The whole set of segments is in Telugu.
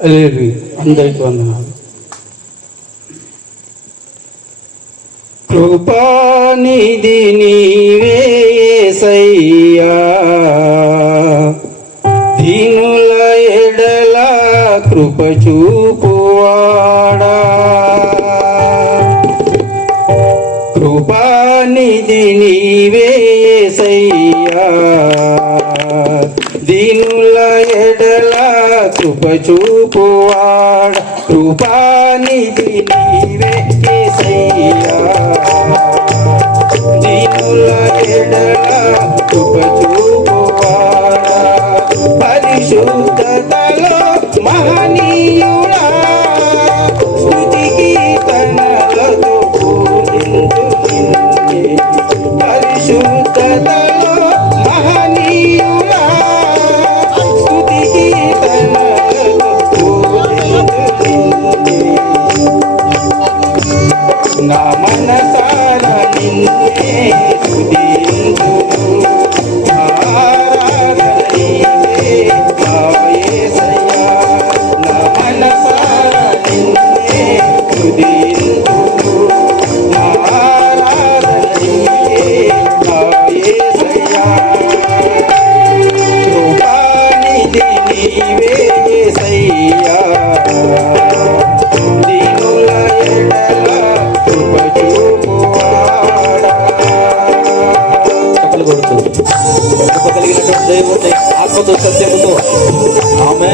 లేవి అందరికి వందనాలు. కృపానిధి నీవేసయ్యా దీనుల ఎడల కృప చూపువాడా. కృపానిధి నీవేసయ్యా కృప చూపువాడ కృపానిధి నీవే కేసయ్యా. దీనుల ఎడల ఆత్మతో జయముతో ఆత్మతో సత్యముతో ఆమె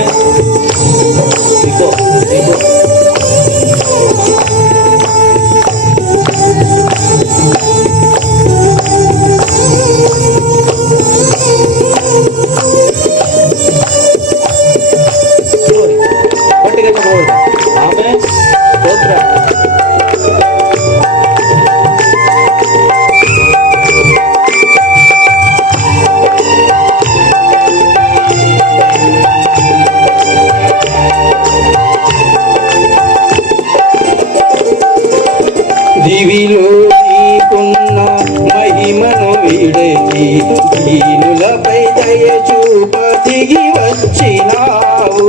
దీనులపై దయ చూప దిగి వచ్చినావు.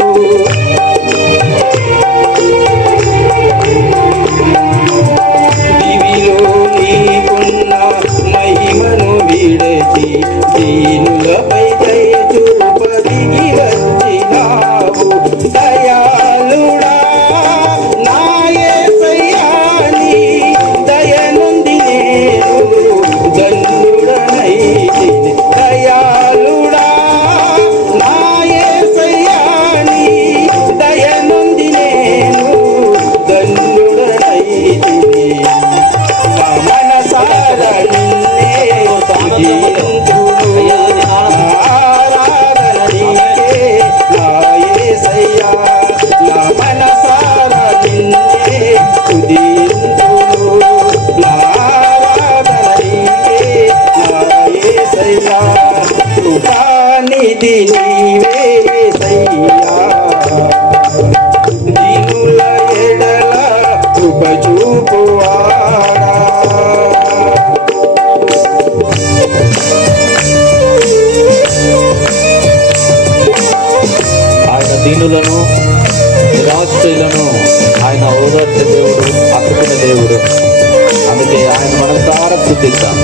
ప్రార్థిద్దాం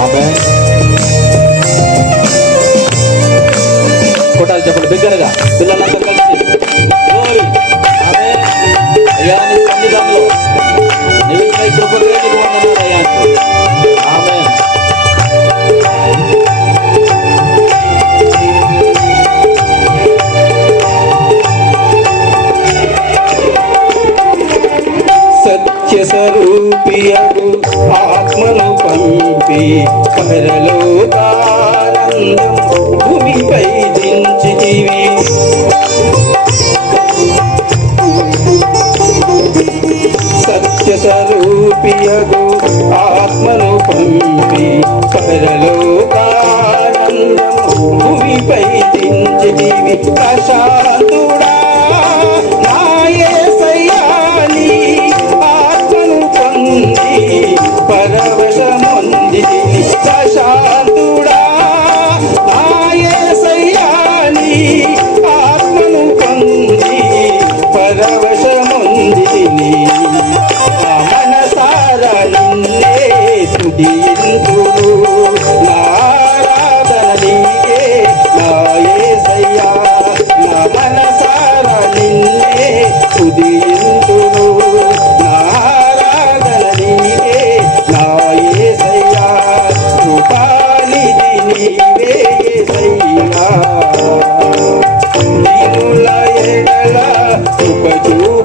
ఆమె కొట్టాలి చెప్పండి బిగ్గరగా. పిల్లల స్వరూపియగు ఆత్మను పంపి పరలోకానందం భూమిపై దించితివి. సత్య స్వరూపియగు ఆత్మను పంపి పరలో కృప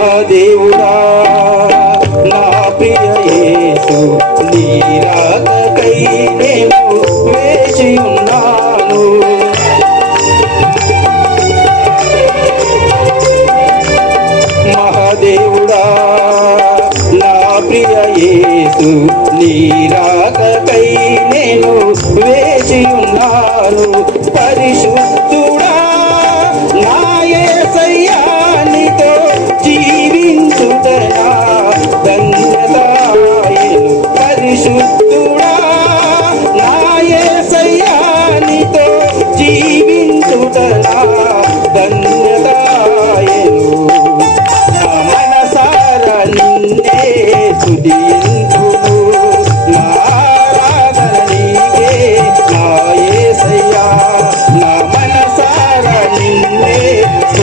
మహాదేవుడా నా ప్రియ యేసు నేను వేచి ఉన్నాను. మహాదేవుడా నా ప్రియ యేసు నేను వేచి ఉన్నాను. పరిశుద్ధుడా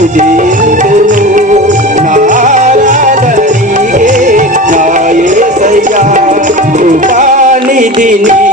స్తుతింతును నా ఆరాధన కృపానిధిని